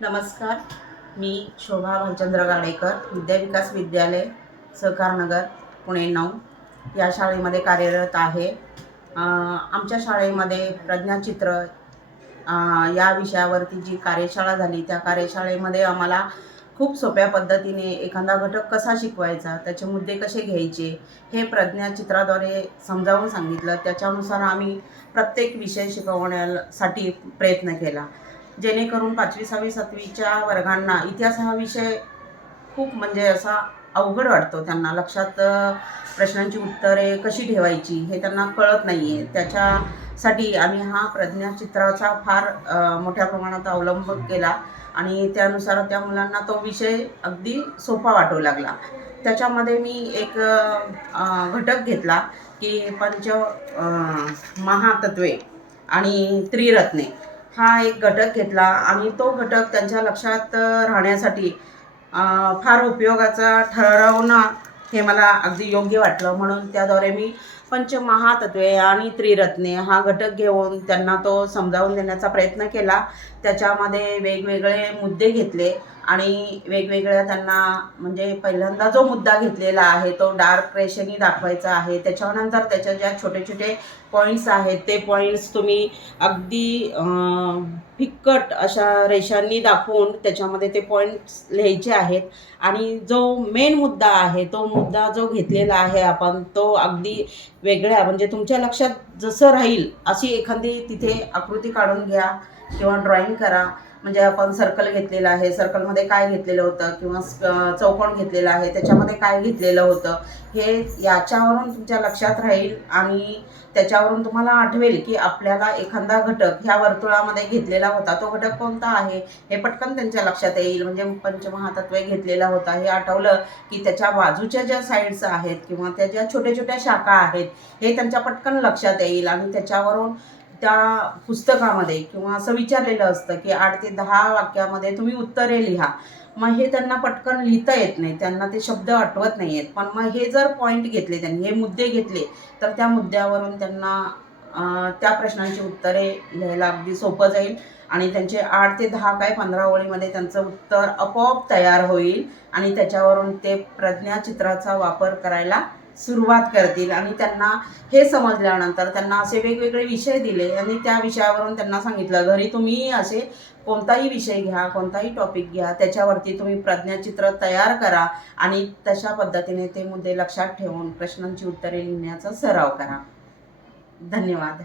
नमस्कार. मी शोभा भालचंद्र गाडेकर, विद्याविकास विद्यालय, सहकारनगर, पुणे 9 या शाळेमध्ये कार्यरत आहे. आमच्या शाळेमध्ये प्रज्ञाचित्र या विषयावरती जी कार्यशाळा झाली, त्या कार्यशाळेमध्ये आम्हाला खूप सोप्या पद्धतीने एखादा घटक कसा शिकवायचा, त्याचे मुद्दे कसे घ्यायचे, हे प्रज्ञाचित्राद्वारे समजावून सांगितलं. त्याच्यानुसार आम्ही प्रत्येक विषय शिकवण्यासाठी प्रयत्न केला. जेणेकरून 5वी, 6वी, 7वीच्या वर्गांना इतिहास हा विषय खूप म्हणजे असा अवघड वाटतो. त्यांना लक्षात प्रश्नांची उत्तरे कशी ठेवायची हे त्यांना कळत नाही आहे. त्याच्यासाठी आम्ही हा प्रज्ञाचित्राचा फार मोठ्या प्रमाणात अवलंब केला आणि त्यानुसार त्या मुलांना तो विषय अगदी सोपा वाटू लागला. त्याच्यामध्ये मी एक घटक घेतला की महातत्वे आणि त्रिरत्ने हा एक घटक घेतला आणि तो घटक त्यांच्या लक्षात राहण्यासाठी फार उपयोगाचा ठरवणं हे मला अगदी योग्य वाटलं. म्हणून त्याद्वारे मी पंचमहातत्वे आणि त्रिरत्ने हा घटक घेऊन त्यांना तो समजावून देण्याचा प्रयत्न केला. त्याच्यामध्ये वेगवेगळे मुद्दे घेतले आणि वेगवेगळ्या त्यांना म्हणजे पहिल्यांदा जो मुद्दा घेतलेला आहे तो डार्क रेषेने दाखवायचा आहे. त्याच्यानंतर त्याच्या ज्या छोटे छोटे पॉईंट्स आहेत ते पॉईंट्स तुम्ही अगदी फिक्कट अशा रेषांनी दाखवून त्याच्यामध्ये ते पॉईंट्स लिहायचे आहेत आणि जो मेन मुद्दा आहे तो मुद्दा जो घेतलेला आहे आपण तो अगदी वेगळ्या म्हणजे तुमच्या लक्षात जसं राहील अशी एखादी तिथे आकृती काढून घ्या किंवा ड्रॉइंग करा. म्हणजे आपण सर्कल घेतलेलं आहे, सर्कलमध्ये काय घेतलेलं होतं किंवा चौकोन घेतलेला आहे त्याच्यामध्ये काय घेतलेलं होतं हे याच्यावरून तुमच्या लक्षात राहील आणि त्याच्यावरून तुम्हाला आठवेल की आपल्याला एखादा घटक ह्या वर्तुळामध्ये घेतलेला होता, तो घटक कोणता आहे हे पटकन त्यांच्या लक्षात येईल. म्हणजे पंचमहातत्वे घेतलेला होता हे आठवलं की त्याच्या बाजूच्या ज्या साईड्स आहेत किंवा त्या ज्या छोट्या छोट्या शाखा आहेत हे त्यांच्या पटकन लक्षात येईल आणि त्याच्यावरून त्या पुस्तकामध्ये किंवा असं विचारलेलं असतं की 8 ते 10 वाक्यामध्ये तुम्ही उत्तरे लिहा. मग हे त्यांना पटकन लिहिता येत नाही, त्यांना ते शब्द आठवत नाही आहेत. पण मग हे जर पॉईंट घेतले त्यांनी, हे मुद्दे घेतले तर त्या मुद्द्यावरून त्यांना त्या प्रश्नांची उत्तरे लिहायला अगदी सोपं जाईल आणि त्यांचे 8 ते 10 काय 15 ओळीमध्ये त्यांचं उत्तर आपोआप तयार होईल आणि त्याच्यावरून ते प्रज्ञाचित्राचा वापर करायला सुरुवात करतील. आणि त्यांना हे समजल्यानंतर त्यांना असे वेगवेगळे विषय दिले आणि त्या विषयावरून त्यांना सांगितलं घरी तुम्ही असे कोणताही विषय घ्या, कोणताही टॉपिक घ्या, त्याच्यावरती तुम्ही प्रज्ञाचित्र तयार करा आणि तशा पद्धतीने ते मुद्दे लक्षात ठेवून प्रश्नांची उत्तरे लिहिण्याचा सराव करा. धन्यवाद.